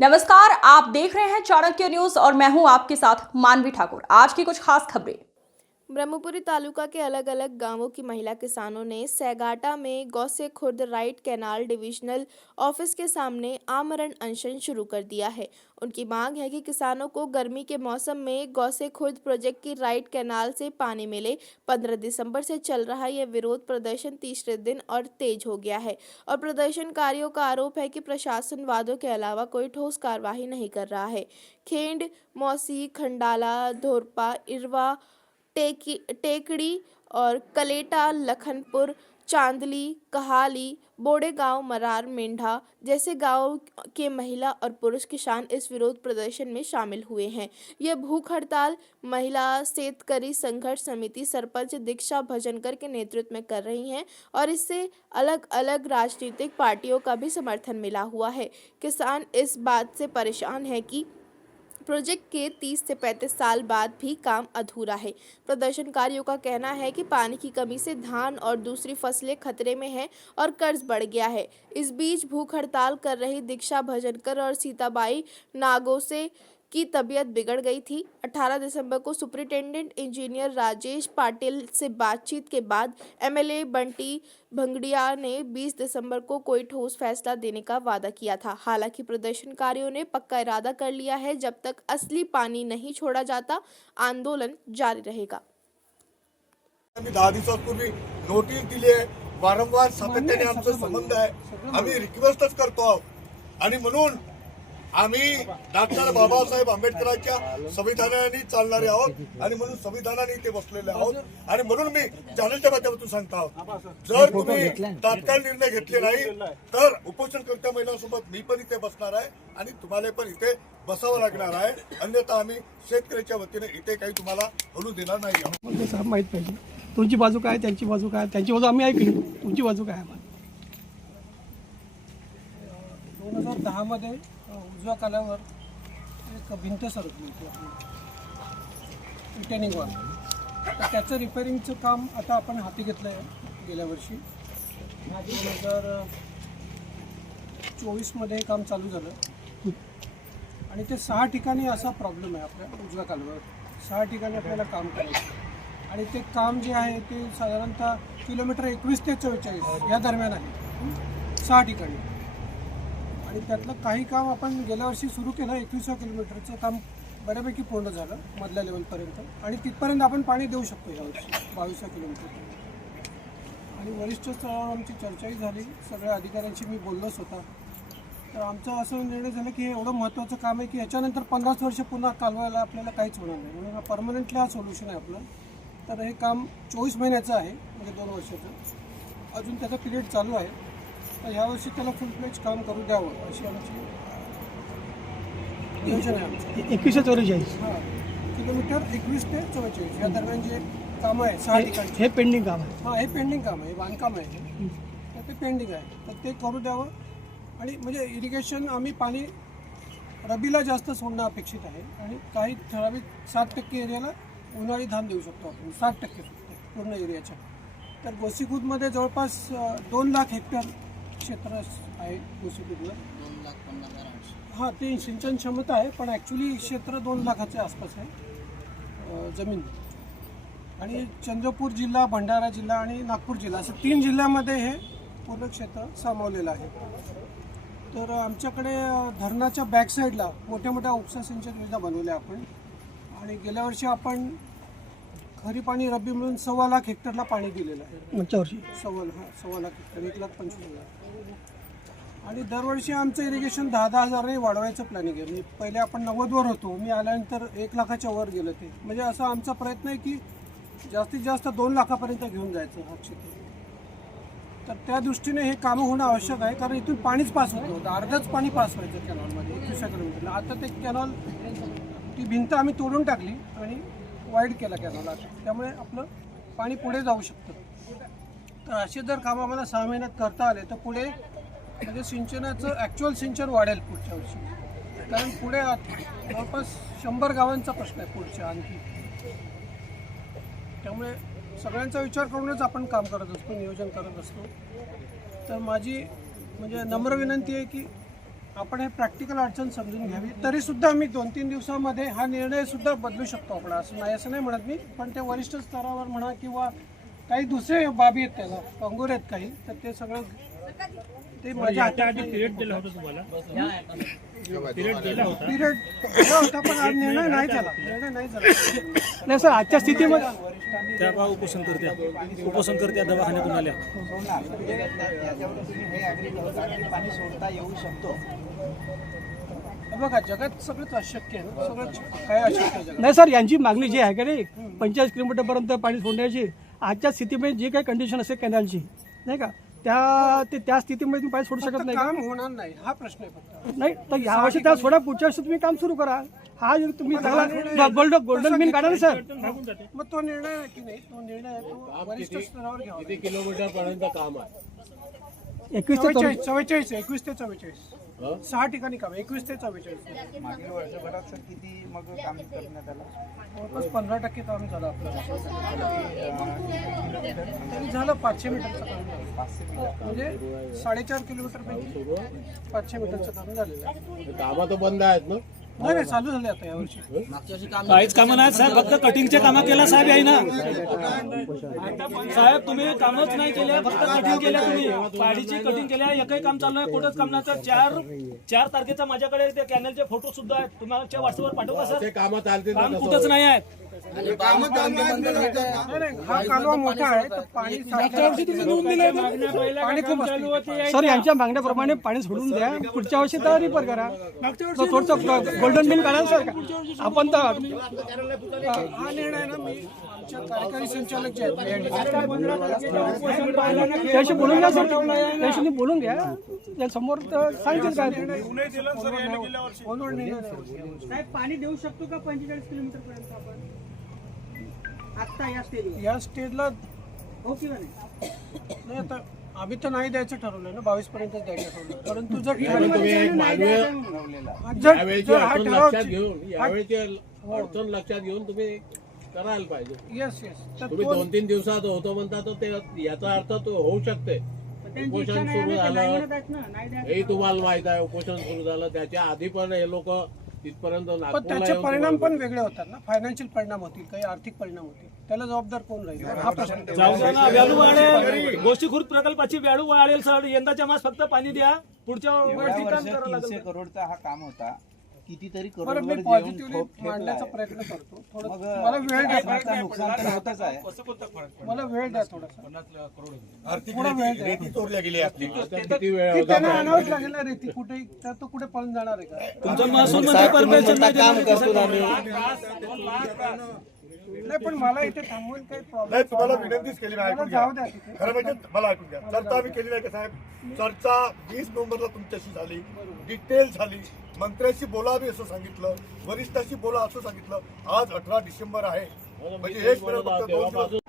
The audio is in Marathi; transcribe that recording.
नमस्कार, आप देख रहे हैं चाणक्य न्यूज और मैं हूं आपके साथ मानवी ठाकुर। आज की कुछ खास खबरें। ब्रह्मपुरी तालुका के अलग अलग गांवों की महिला किसानों ने सैगाटा में Gose Khurd right canal divisional office के सामने आमरण अनशन शुरू कर दिया है। उनकी मांग है कि किसानों को गर्मी के मौसम में गौसे खुर्द प्रोजेक्ट की राइट कैनाल से पानी मिले। 15 दिसंबर से चल रहा यह विरोध प्रदर्शन तीसरे दिन और तेज हो गया है और प्रदर्शनकारियों का आरोप है कि प्रशासन वादों के अलावा कोई ठोस कार्रवाई नहीं कर रहा है। खेंड, मौसी, खंडाला, धोरपा, इरवा, टेकड़ी और कलेटा, लखनपुर, चांदली, कहाली, बोड़ेगांव, मरार, मेंढा जैसे गांव के महिला और पुरुष किसान इस विरोध प्रदर्शन में शामिल हुए हैं। यह भूख हड़ताल महिला शेतकरी संघर्ष समिति सरपंच दीक्षा भजनकर के नेतृत्व में कर रही हैं और इससे अलग अलग राजनीतिक पार्टियों का भी समर्थन मिला हुआ है। किसान इस बात से परेशान है कि प्रोजेक्ट के 30 से 35 साल बाद भी काम अधूरा है। प्रदर्शनकारियों का कहना है कि पानी की कमी से धान और दूसरी फसलें खतरे में हैं और कर्ज बढ़ गया है। इस बीच भूख हड़ताल कर रही दीक्षा भजनकर और सीताबाई नागोसे की तबीयत बिगड़ गई थी। 18 दिसंबर को सुपरिटेंडेंट इंजीनियर राजेश पाटिल से बातचीत के बाद एमएलए बंटी भंगड़िया ने 20 दिसंबर को कोई ठोस फैसला देने का वादा किया था। हालांकि प्रदर्शनकारियों ने पक्का इरादा कर लिया है, जब तक असली पानी नहीं छोड़ा जाता आंदोलन जारी रहेगा। आम्ही 10 दिवसांपूर्वी नोटीस दिली आहे। वारंवार सातत्याने आमचा संबंध आहे। आम्ही रिक्वेस्टच करतो आहोत आणि म्हणून आम्ही डॉक्टर बाबासाहेब आंबेडकरांच्या संविधानाने चालणारे आहोत आणि म्हणून संविधानाने इथे बसलेले आहोत आणि म्हणून मी चॅनलच्या माध्यमातून सांगतो, जर तुम्ही तात्काळ निर्णय घेतले नाही तर उपोषणकर्त्या महिलांसोबत मी पण इथे बसणार आहे आणि तुम्हाला पण इथे बसावं लागणार आहे। अन्यथा आम्ही शेतकऱ्याच्या वतीने इथे काही तुम्हाला हलू देणार नाही आहोत। साहेब माहीत पाहिजे तुमची बाजू काय, त्यांची बाजू काय, त्यांची बाजू आम्ही ऐकली, तुमची बाजू काय आम्हाला। 2010 मध्ये उजव्या कालावर एक भिंत सरकली होती रिटेनिंग वॉल, तर त्याचं रिपेअरिंगचं काम आता आपण हाती घेतलं आहे। गेल्या वर्षी 2024 मध्ये काम चालू झालं आणि ते 6 ठिकाणी असा प्रॉब्लेम आहे आपल्या उजव्या कालावर। 6 ठिकाणी आपल्याला काम करायचं आणि ते काम जे आहे ते साधारणतः किलोमीटर 21 ते 44 या दरम्यान आहे, 6 ठिकाणी। आणि त्यातलं काही काम आपण गेल्या वर्षी सुरू केलं, 21व्या किलोमीटरचं काम बऱ्यापैकी पूर्ण झालं मधल्या लेवलपर्यंत आणि तिथपर्यंत आपण पाणी देऊ शकतो यावर्षी 22व्या किलोमीटर। आणि वरिष्ठ स्तरावर आमची चर्चाही झाली, सगळ्या अधिकाऱ्यांशी मी बोललोच होता। तर आमचा असं निर्णय झाला की हे एवढं महत्त्वाचं काम आहे की याच्यानंतर 50 वर्ष पुन्हा चालवायला आपल्याला काहीच होणार नाही, म्हणून हा परमनंटली हा सोल्युशन आहे आपलं। तर हे काम 24 महिन्याचं आहे, म्हणजे 2 वर्षाचं, अजून त्याचा पिरियड चालू आहे। तर यावर्षी त्याला फुल फ्लेज काम करू द्यावं अशी आमची नियोजन आहे आमचं। 21 ते 44 किलोमीटर 21 ते 44 या दरम्यान जे काम आहे 6 ठिकाणी, हे पेंडिंग काम आहे। हां, हे पेंडिंग काम आहे, बांधकाम आहे, तर ते पेंडिंग आहे, तर ते करू द्यावं। आणि म्हणजे इरिगेशन आम्ही पाणी रबीला जास्त सोडणं अपेक्षित आहे आणि काही ठराविक 60% एरियाला उन्हाळी धान देऊ शकतो आपण, 60% पूर्ण एरियाच्या। तर गोसीखुर्दमध्ये जवळपास 2 लाख हेक्टर क्षेत्र आहे गोसीखुर्दला। 2,50,000 हां, ते सिंचन क्षमता आहे, पण ॲक्च्युली क्षेत्र 2 लाखाच्या आसपास आहे जमीन। आणि चंद्रपूर जिल्हा, भंडारा जिल्हा आणि नागपूर जिल्हा असं 3 जिल्ह्यामध्ये हे पूर्ण क्षेत्र सामावलेलं आहे। तर आमच्याकडे धरणाच्या बॅकसाईडला मोठ्या मोठ्या उपसा सिंचन योजना बनवल्या आपण आणि गेल्या वर्षी आपण खरीप आणि रब्बी मिळून 1.25 लाख हेक्टरला पाणी दिलेलं आहे। मागच्या वर्षी 1.25 लाख हेक्टर, 1,25,000। आणि दरवर्षी आमचं इरिगेशन 10,000 हजारने वाढवायचं प्लॅनिंग आहे। पहिले आपण 90वर होतो, मी आल्यानंतर 1 लाखाच्या वर गेलं ते, म्हणजे असा आमचा प्रयत्न आहे की जास्तीत जास्त 2 लाखापर्यंत घेऊन जायचं हा क्षेत्र। तर त्या दृष्टीने हे कामं होणं आवश्यक आहे, कारण इथून पाणीच पास होत नव्हतं, अर्धच पाणी पास व्हायचं कॅनॉलमध्ये 21व्या किलोमीटरला। आता ते कॅनॉल, ती भिंत आम्ही तोडून टाकली आणि वाईड केला कॅनॉल, त्यामुळे आपलं पाणी पुढे जाऊ शकतं। तर असे जर काम आम्हाला 6 महिन्यात करता आले तर पुढे म्हणजे सिंचनाचं ॲक्च्युअल सिंचन वाढेल पुढच्या वर्षी, कारण पुढे जवळपास 100 गावांचा प्रश्न आहे पुढच्या आणखी। त्यामुळे सगळ्यांचा विचार करूनच आपण काम करत असतो, नियोजन करत असतो। तर माझी म्हणजे नम्र विनंती आहे की आपण हे प्रॅक्टिकल अडचण समजून घ्यावी. तरी सुद्धा मी 2-3 दिवसामध्ये हा निर्णय सुद्धा बदलू शकतो आपण, असं नाही म्हणत मी. पण ते वरिष्ठ स्तरावर म्हणा किंवा काही दुसरे बाबी आहेत, त्याला कंगोर आहेत काही, तर ते सगळं ते माझ्या हाताआधी पिरियड दिला होता तुम्हाला. पिरियड दिला होता पण आज निर्णय नाही झाला. नाही सर, आजच्या स्थितीमध्ये त्या बा उपोषणकर्त्या दवाखान्यातून आल्या. बघा, जगात सगळंच अशक्य आहे, सगळं काय अशक्य आहे जगात. नाही सर, यांची मागणी जी आहे का नाही 45 किलोमीटरपर्यंत पाणी सोडण्याची, आजच्या स्थितीमध्ये जी काही कंडिशन असेल कॅनलची, नाही का, त्या स्थितीमध्ये तुम्ही पाणी सोडू शकत नाही का? काम होणार नाही हा प्रश्न आहे फक्त. नाही तर यावर्षी त्या सोडा, पुढच्या वर्षी तुम्ही काम सुरू करा. हा जो तुम्ही चांगला गोल्डन मीन काढा ना सर. मग तो निर्णय आहे की नाही, तो निर्णय आहे तो वरिष्ठ स्तरावर घ्यावा. किती किलोमीटर पर्यंत काम आहे? 21 ते 44 ते 44 6 ठिकाणी काम 21 ते 44. मागील वर्षभरात सर किती मग काम करण्यात आलं? जवळपास 15% काम झालं आपलं. तरी झालं 500 मीटरचं काम झालं. म्हणजे 4.5 किलोमीटरपैकी 500 मीटरचं काम झालेलं आहे. कामं तर बंद आहेत ना? नाही चालू झाले आता यावर्षी. काहीच कामं नाही साहेब, फक्त कटिंगचे कामं केला साहेब आहे ना साहेब. तुम्ही कामच नाही केले, फक्त कटिंग केल्या. तुम्ही पाडीची कटिंग केल्या, एकही काम चालू नाही, कुठंच काम नाही. तर 4 तारखेचा माझ्याकडे ते कॅनलचे फोटो सुद्धा आहेत, तुम्हाला व्हॉट्सअपवर पाठवू का सर? कामं चालतील ना काम तसं? कुठंच नाही आहेत. नाही, हा कालवा मोठा आहे तर पाणी पाणी खूप असते. सर, यांच्या मागण्याप्रमाणे पाणी सोडून द्या, पुढच्या वर्षी तर रिपेअर करा. थोडंसं गोल्डन मीन काढा सर. आपण तर हा निर्णय ना मी आमच्या कार्यकारी संचालक जे आहेत त्याशी बोलून घ्या सर, त्याशी बोलून घ्या. त्या समोर तर सांगतील काय ते. फोनवर निर्णय पाणी देऊ शकतो का 45 किलोमीटर पर्यंत आपण आता या स्टेजवर? या स्टेजला हो किंवा नाही? नाही, आता आम्ही तर नाही द्यायचं ठरवलं ना, 22 पर्यंतच द्यायचं ठरवलं. परंतु जर तुम्ही एक मानवीय यावेळेची अडचण लक्षात घेऊन लक्षात घेऊन तुम्ही करायला पाहिजे. येस तर तुम्ही 2-3 दिवसात होतो म्हणता, तर ते याचा अर्थ तो होऊ शकते. उपोषण सुरू झालं हेही तुम्हाला माहित आहे. उपोषण सुरू झालं त्याच्या आधी पण हे लोक तिथपर्यंत पण नागपूरला त्याचे येऊन परिणाम पण वेगळे होतात ना. फायनान्शियल परिणाम होतील, काही आर्थिक परिणाम होतील. त्याला जबाबदार कोण राहील हा प्रश्न. जाऊ द्या ना, व्यालू वाढेल. गोष्टीखुर्द प्रकल्पाची व्यालू वाढेल सर. यंदाच्या मास फक्त पाणी द्या, पुढच्या वर्षी काम करावं लागेल. 300 करोडचा हा काम होता. कितीतरी बरं, करोड मी पॉझिटिव्हली मांडण्याचा प्रयत्न करतो. थोडं मला वेळ द्या. नुकसान तर होतच आहे. मला वेळ द्या थोडासा. आर्थिक थोडा वेळ द्या. रेती चोरल्या गेली आपली. आता किती वेळ ती होता? त्यांना आणावंच लागेल ना रेती. कुठे तर तो कुठे पळून जाणार आहे का? तुमचं महसूल मंत्री परमिशन नाही देणार. नाही, पण मला इथे थांबवून काही नाही, प्रॉब्लेम. तुम्हाला विनंतीच केली नाही. ऐकून घ्या. जाऊ द्या तिथे. खरं म्हणजे मला ऐकून घ्या. चर्चा आम्ही केली नाही का साहेब? चर्चा 20 नोव्हेंबरला तुमच्याशी झाली, डिटेल झाली. मंत्र्याशी बोलावी असं सांगितलं, वरिष्ठाशी बोला असं सांगितलं. आज 18 डिसेंबर आहे, म्हणजे एक मिनिट फक्त 2 दिवस.